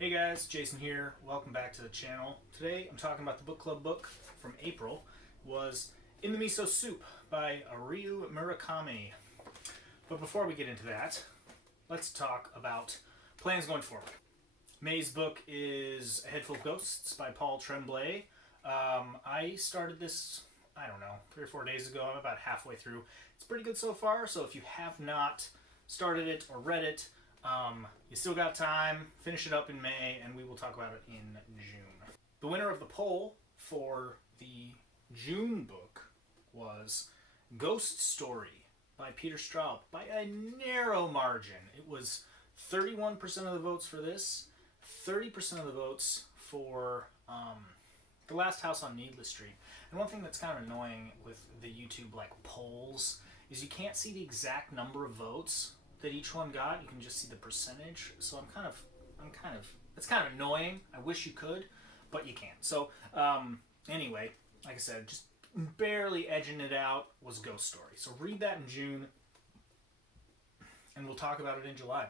Hey guys, Jason here. Welcome back to the channel. Today I'm talking about the book club book from April. Was In the Miso Soup by Murakami. But before we get into that, let's talk about plans going forward. May's book is A Head Full of Ghosts by Paul Tremblay. I started this, 3 or 4 days ago. I'm about halfway through. It's pretty good so far, so if you have not started it or read it, you still got time. Finish it up in May, and we will talk about it in June. The winner of the poll for the June book was Ghost Story by Peter Straub by a narrow margin. It was 31% of the votes for this, 30% of the votes for The Last House on Needless Street. And one thing that's kind of annoying with the YouTube polls is you can't see the exact number of votes that each one got. You can just see the percentage. So it's kind of annoying. I wish you could, but you can't. So anyway, like I said, just barely edging it out was Ghost Story. So read that in June, and we'll talk about it in July.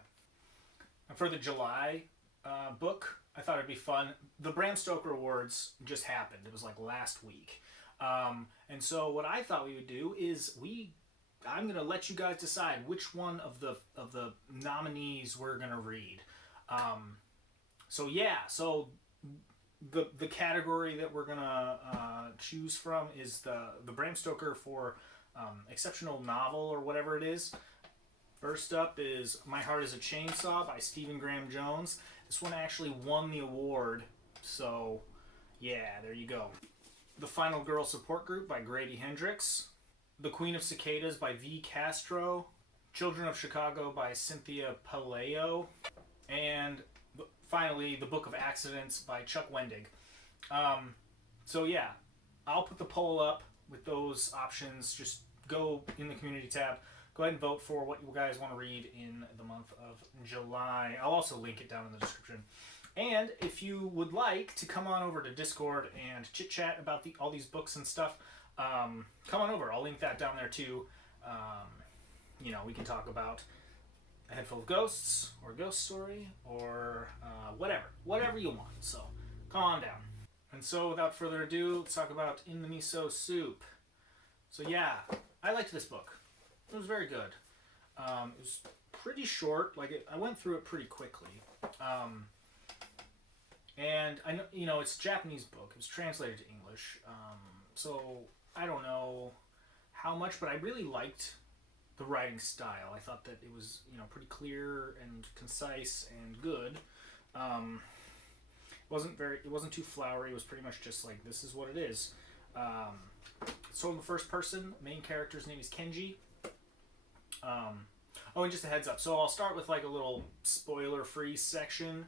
And for the July book, I thought it'd be fun. The Bram Stoker Awards just happened. It was last week. And so what I thought we would do is I'm gonna let you guys decide which one of the nominees we're gonna read. So the category that we're gonna choose from is the Bram Stoker for exceptional novel or whatever it is. First up is My Heart Is a Chainsaw by Stephen Graham Jones. This one actually won the award, so yeah, there you go. The Final Girl Support Group by Grady Hendrix. The Queen of Cicadas by V. Castro, Children of Chicago by Cynthia Palaio, and finally The Book of Accidents by Chuck Wendig. I'll put the poll up with those options. Just go in the community tab. Go ahead and vote for what you guys want to read in the month of July. I'll also link it down in the description. And if you would like to come on over to Discord and chit-chat about all these books and stuff, come on over. I'll link that down there too. We can talk about A Head Full of Ghosts or Ghost Story or whatever you want. So come on down. And so without further ado, let's talk about In the Miso Soup. So yeah, I liked this book. It was very good. It was pretty short. I went through it pretty quickly. And I know, it's a Japanese book. It was translated to English. So I don't know how much, but I really liked the writing style. I thought that it was, pretty clear and concise and good. It wasn't too flowery. It was pretty much just this is what it is. So in the first person, main character's name is Kenji. And just a heads up. So I'll start with a little spoiler-free section,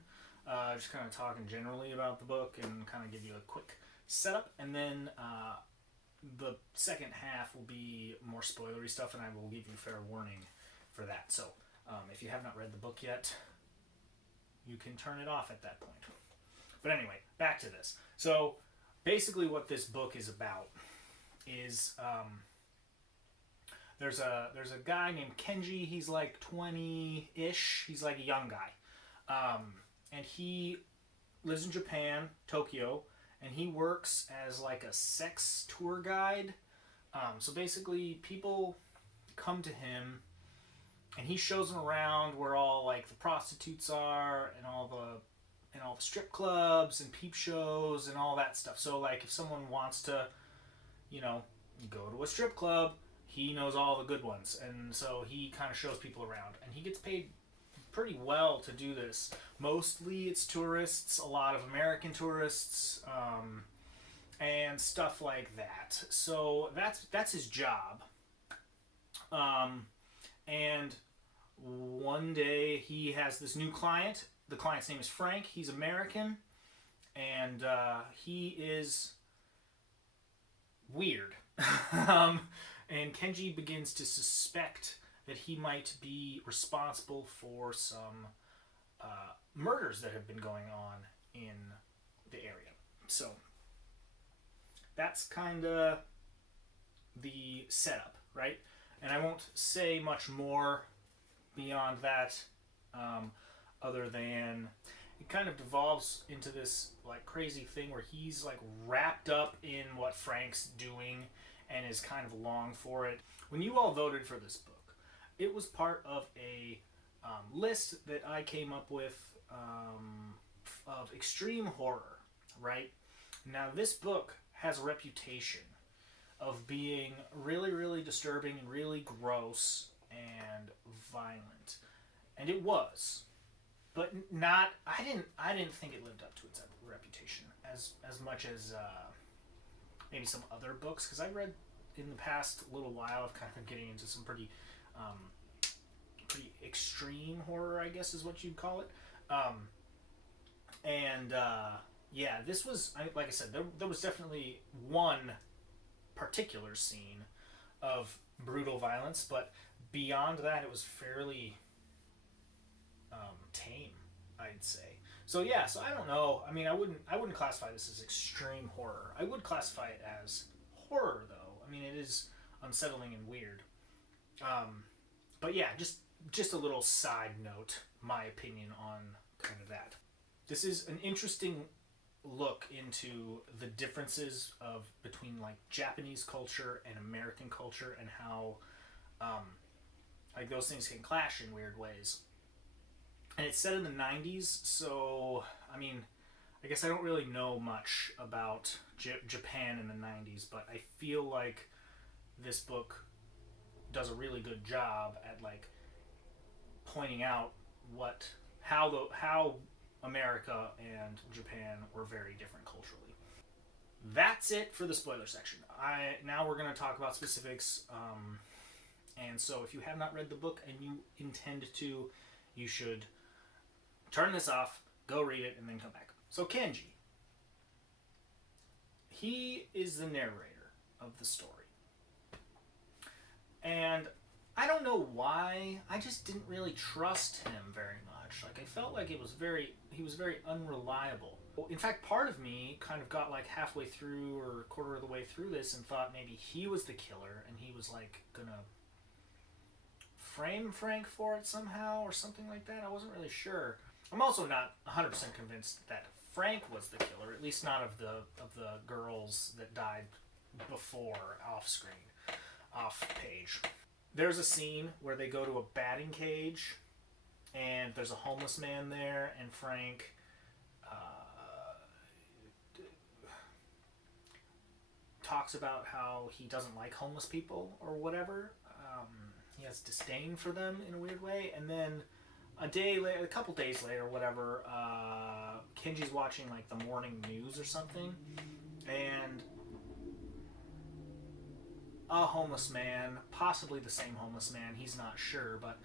just kind of talking generally about the book and kind of give you a quick setup, and then the second half will be more spoilery stuff, and I will give you fair warning for that. So if you have not read the book yet, you can turn it off at that point. But anyway, back to this. So basically what this book is about is there's a guy named Kenji. He's 20-ish. He's a young guy. And he lives in Japan, Tokyo, and he works as a sex tour guide. So basically people come to him and he shows them around where all the prostitutes are and all the strip clubs and peep shows and all that stuff. So if someone wants to, go to a strip club, he knows all the good ones. And so he kind of shows people around, and he gets paid pretty well to do this. Mostly it's tourists, a lot of American tourists, and stuff like that. So that's his job. And one day he has this new client. The client's name is Frank. He's American, and he is weird. And Kenji begins to suspect that he might be responsible for some murders that have been going on in the area. So that's kind of the setup, right? And I won't say much more beyond that, other than it kind of devolves into this like crazy thing where he's like wrapped up in what Frank's doing and is kind of along for it. When you all voted for this book, it was part of a list that I came up with of extreme horror, right? Now, this book has a reputation of being really, really disturbing and really gross and violent, and it was, but not. I didn't think it lived up to its reputation as much as maybe some other books, because I read in the past little while. I've kind of been getting into some pretty extreme horror, I guess is what you'd call it. Yeah, this was, like I said, there was definitely one particular scene of brutal violence, but beyond that, it was fairly tame, I'd say. So yeah, so I don't know. I mean, I wouldn't classify this as extreme horror. I would classify it as horror, though. I mean, it is unsettling and weird. But yeah, just a little side note, my opinion on kind of that. This is an interesting look into the differences of between like Japanese culture and American culture, and how like those things can clash in weird ways. And it's set in the 90s, so I mean, I guess I don't really know much about Japan in the 90s, but I feel like this book does a really good job at like pointing out how America and Japan were very different culturally. That's it for the spoiler section. Now we're going to talk about specifics. And so if you have not read the book and you intend to, you should turn this off, go read it, and then come back. So Kenji. He is the narrator of the story. And I don't know why, I just didn't really trust him very much. Like, I felt like he was very unreliable. In fact, part of me kind of got like halfway through or a quarter of the way through this and thought maybe he was the killer and he was like gonna frame Frank for it somehow or something like that. I wasn't really sure. I'm also not 100% convinced that Frank was the killer, at least not of the girls that died before off page. There's a scene where they go to a batting cage and there's a homeless man there, and Frank talks about how he doesn't like homeless people or whatever. He has disdain for them in a weird way. And then a couple days later, whatever, Kenji's watching like the morning news or something, and a homeless man, possibly the same homeless man, he's not sure, but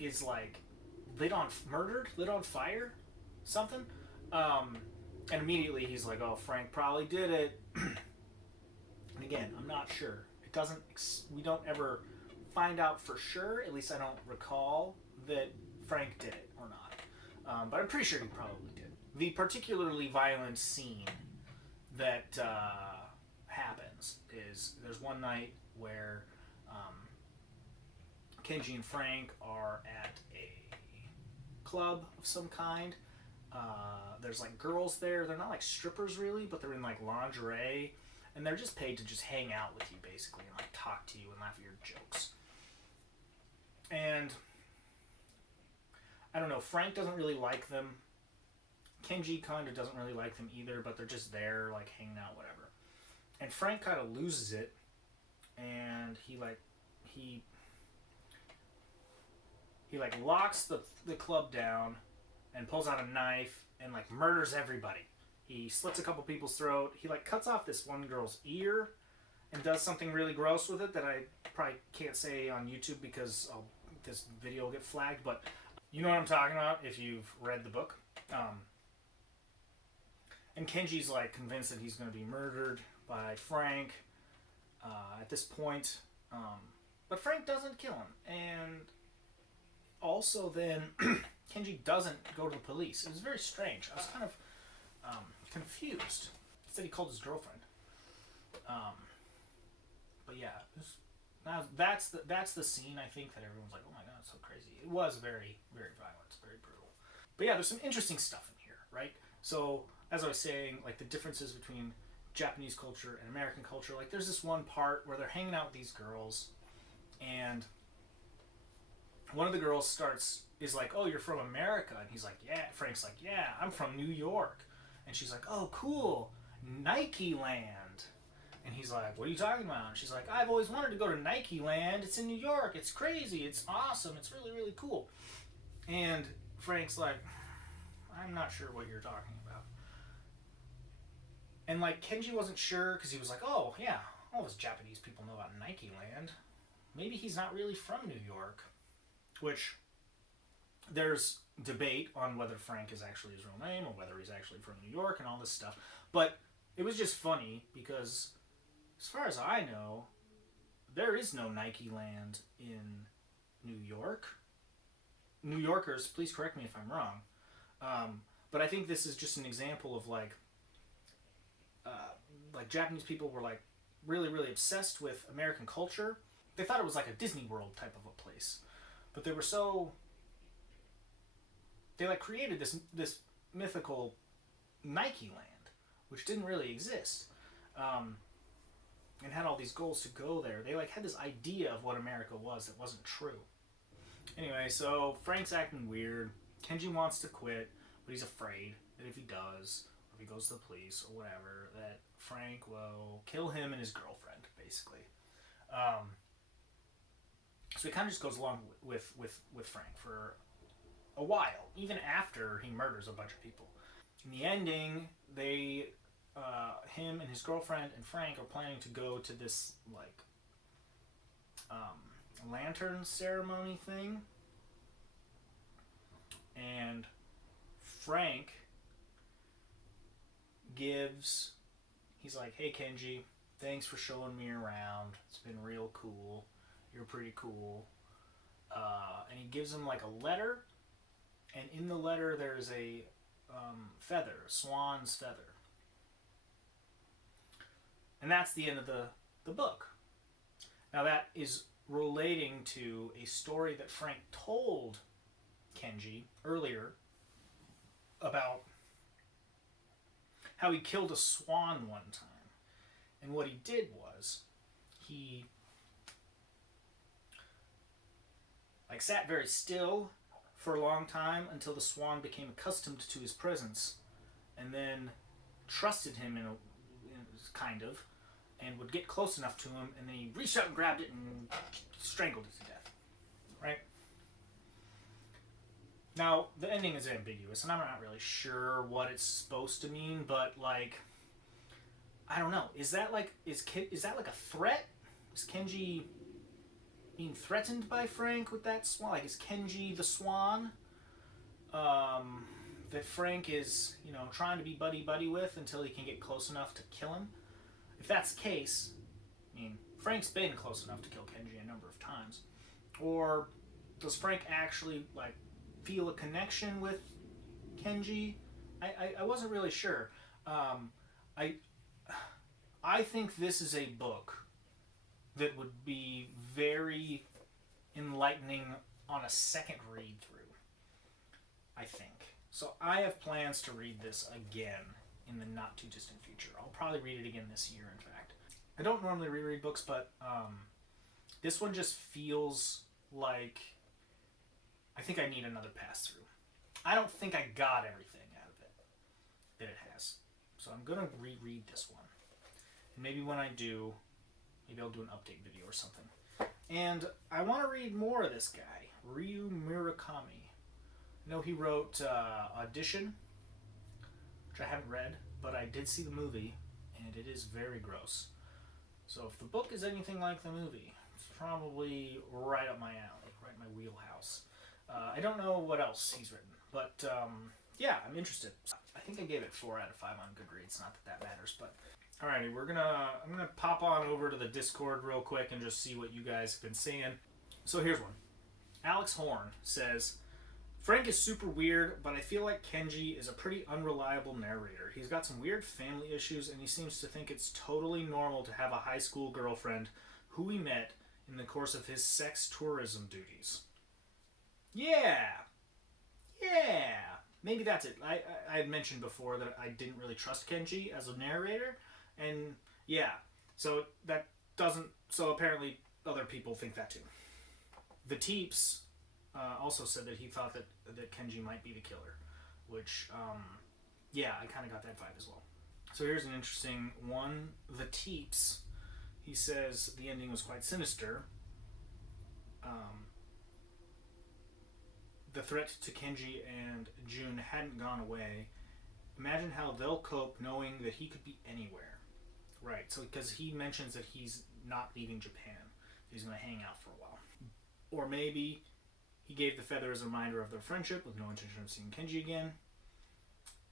is like lit on fire, something. And immediately he's like, oh, Frank probably did it. And again, I'm not sure. We don't ever find out for sure, at least I don't recall that Frank did it or not. But I'm pretty sure he probably did. The particularly violent scene that happens is there's one night where Kenji and Frank are at a club of some kind. There's like girls there. They're not like strippers really, but they're in like lingerie, and they're just paid to just hang out with you basically and like talk to you and laugh at your jokes. And I don't know, Frank doesn't really like them. Kenji kind of doesn't really like them either, but they're just there like hanging out, whatever. And Frank kind of loses it, and he locks the club down and pulls out a knife and like murders everybody. He slits a couple people's throat. He like cuts off this one girl's ear and does something really gross with it that I probably can't say on YouTube because this video will get flagged, but you know what I'm talking about if you've read the book. And Kenji's like convinced that he's going to be murdered by Frank at this point. But Frank doesn't kill him. And also then Kenji doesn't go to the police. It was very strange. I was kind of confused. He said he called his girlfriend. But yeah, that's the scene I think that everyone's like, oh my god, it's so crazy. It was very, very violent, very brutal. But yeah, there's some interesting stuff in here, right? So as I was saying, like the differences between Japanese culture and American culture. Like there's this one part where they're hanging out with these girls, and one of the girls is like, "Oh, you're from America," and he's like, "Yeah." Frank's like, "Yeah, I'm from New York," and she's like, "Oh, cool, Nike Land." And he's like, "What are you talking about?" And she's like, "I've always wanted to go to Nike Land. It's in New York. It's crazy. It's awesome. It's really, really cool." And Frank's like, "I'm not sure what you're talking about." And like Kenji wasn't sure because he was like, "Oh yeah, all those Japanese people know about Nike Land. Maybe he's not really from New York." Which there's debate on whether Frank is actually his real name or whether he's actually from New York and all this stuff. But it was just funny because, as far as I know, there is no Nike Land in New York. New Yorkers, please correct me if I'm wrong. But I think this is just an example of like Japanese people were like really, really obsessed with American culture. They thought it was like a Disney World type of a place, but they were so they like created this mythical Nike Land, which didn't really exist, and had all these goals to go there. They like had this idea of what America was that wasn't true. Anyway, so Frank's acting weird. Kenji wants to quit, but he's afraid that if he does, or if he goes to the police or whatever, that Frank will kill him and his girlfriend, basically. So he kind of just goes along with Frank for a while, even after he murders a bunch of people. In the ending, him and his girlfriend and Frank are planning to go to this like lantern ceremony thing, and Frank he's like, "Hey Kenji, thanks for showing me around. It's been real cool. You're pretty cool." And he gives him like a letter, and in the letter there's a feather, a swan's feather. And that's the end of the book. Now that is relating to a story that Frank told Kenji earlier about how he killed a swan one time. And what he did was he like sat very still for a long time until the swan became accustomed to his presence, and then trusted him in kind of, and would get close enough to him, and then he reached out and grabbed it and strangled it to death. Right? Now, the ending is ambiguous, and I'm not really sure what it's supposed to mean, but like, I don't know. Is that like a threat? Is Kenji being threatened by Frank with that swan? Like, is Kenji the swan that Frank is, trying to be buddy-buddy with until he can get close enough to kill him? If that's the case, I mean, Frank's been close enough to kill Kenji a number of times. Or does Frank actually, like, feel a connection with Kenji? I wasn't really sure. I think this is a book that would be very enlightening on a second read through, I think. So I have plans to read this again in the not too distant future. I'll probably read it again this year, in fact. I don't normally reread books, but this one just feels like I think I need another pass through. I don't think I got everything out of it that it has. So I'm going to reread this one. And maybe when I do, maybe I'll do an update video or something. And I want to read more of this guy, Ryu Murakami. I know he wrote Audition, which I haven't read, but I did see the movie, and it is very gross. So if the book is anything like the movie, it's probably right up my alley, right in my wheelhouse. I don't know what else he's written, but yeah, I'm interested. I think I gave it 4 out of 5 on Goodreads. Not that matters, but alrighty, I'm gonna pop on over to the Discord real quick and just see what you guys have been saying. So here's one. Alex Horn says, Frank is super weird, but I feel like Kenji is a pretty unreliable narrator. He's got some weird family issues, and he seems to think it's totally normal to have a high school girlfriend who he met in the course of his sex tourism duties. Yeah. maybe that's it. I had mentioned before that I didn't really trust Kenji as a narrator, and yeah, so that doesn't. So apparently, other people think that too. The Teeps also said that he thought that Kenji might be the killer, which yeah, I kind of got that vibe as well. So here's an interesting one. The Teeps, he says the ending was quite sinister. The threat to Kenji and June hadn't gone away. Imagine how they'll cope knowing that he could be anywhere. Right, so because he mentions that he's not leaving Japan. He's going to hang out for a while. Or maybe he gave the feather as a reminder of their friendship with no intention of seeing Kenji again.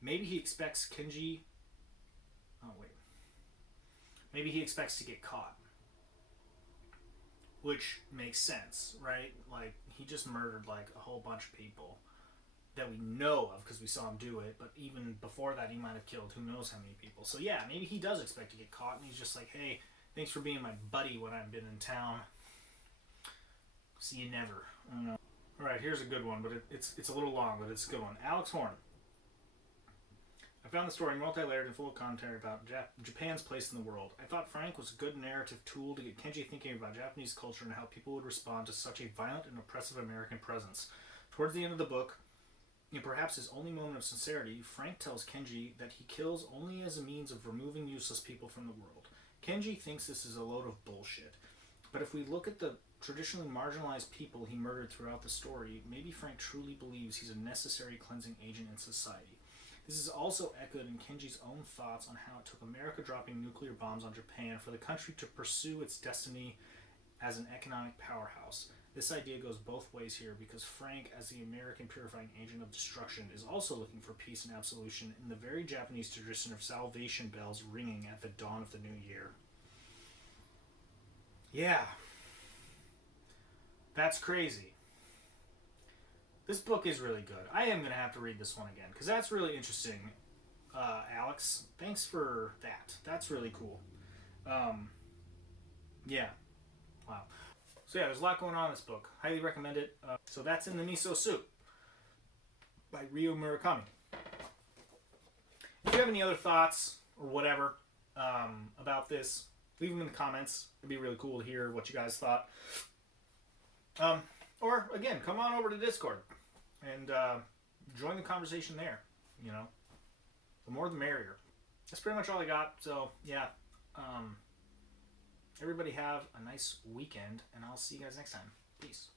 Maybe he expects Kenji... Oh, wait. Maybe he expects to get caught. Which makes sense, right? Like, he just murdered, like, a whole bunch of people that we know of because we saw him do it. But even before that, he might have killed who knows how many people. So, yeah, maybe he does expect to get caught. And he's just like, hey, thanks for being my buddy when I've been in town. See you never. I don't know. All right, here's a good one, but it's a little long, but it's a good one. Alex Horn. I found the story multi-layered and full of commentary about Japan's place in the world. I thought Frank was a good narrative tool to get Kenji thinking about Japanese culture and how people would respond to such a violent and oppressive American presence. Towards the end of the book, in perhaps his only moment of sincerity, Frank tells Kenji that he kills only as a means of removing useless people from the world. Kenji thinks this is a load of bullshit. But if we look at the traditionally marginalized people he murdered throughout the story, maybe Frank truly believes he's a necessary cleansing agent in society. This is also echoed in Kenji's own thoughts on how it took America dropping nuclear bombs on Japan for the country to pursue its destiny as an economic powerhouse. This idea goes both ways here because Frank, as the American purifying agent of destruction, is also looking for peace and absolution in the very Japanese tradition of salvation bells ringing at the dawn of the new year. Yeah. That's crazy. This book is really good. I am going to have to read this one again because that's really interesting. Alex, thanks for that. That's really cool. Yeah. Wow. So yeah, there's a lot going on in this book. Highly recommend it. So that's in the Miso Soup by Ryo Murakami. If you have any other thoughts or whatever about this, leave them in the comments. It'd be really cool to hear what you guys thought. Or, again, come on over to Discord and join the conversation there. You know, the more the merrier. That's pretty much all I got. So, yeah. Everybody have a nice weekend, and I'll see you guys next time. Peace.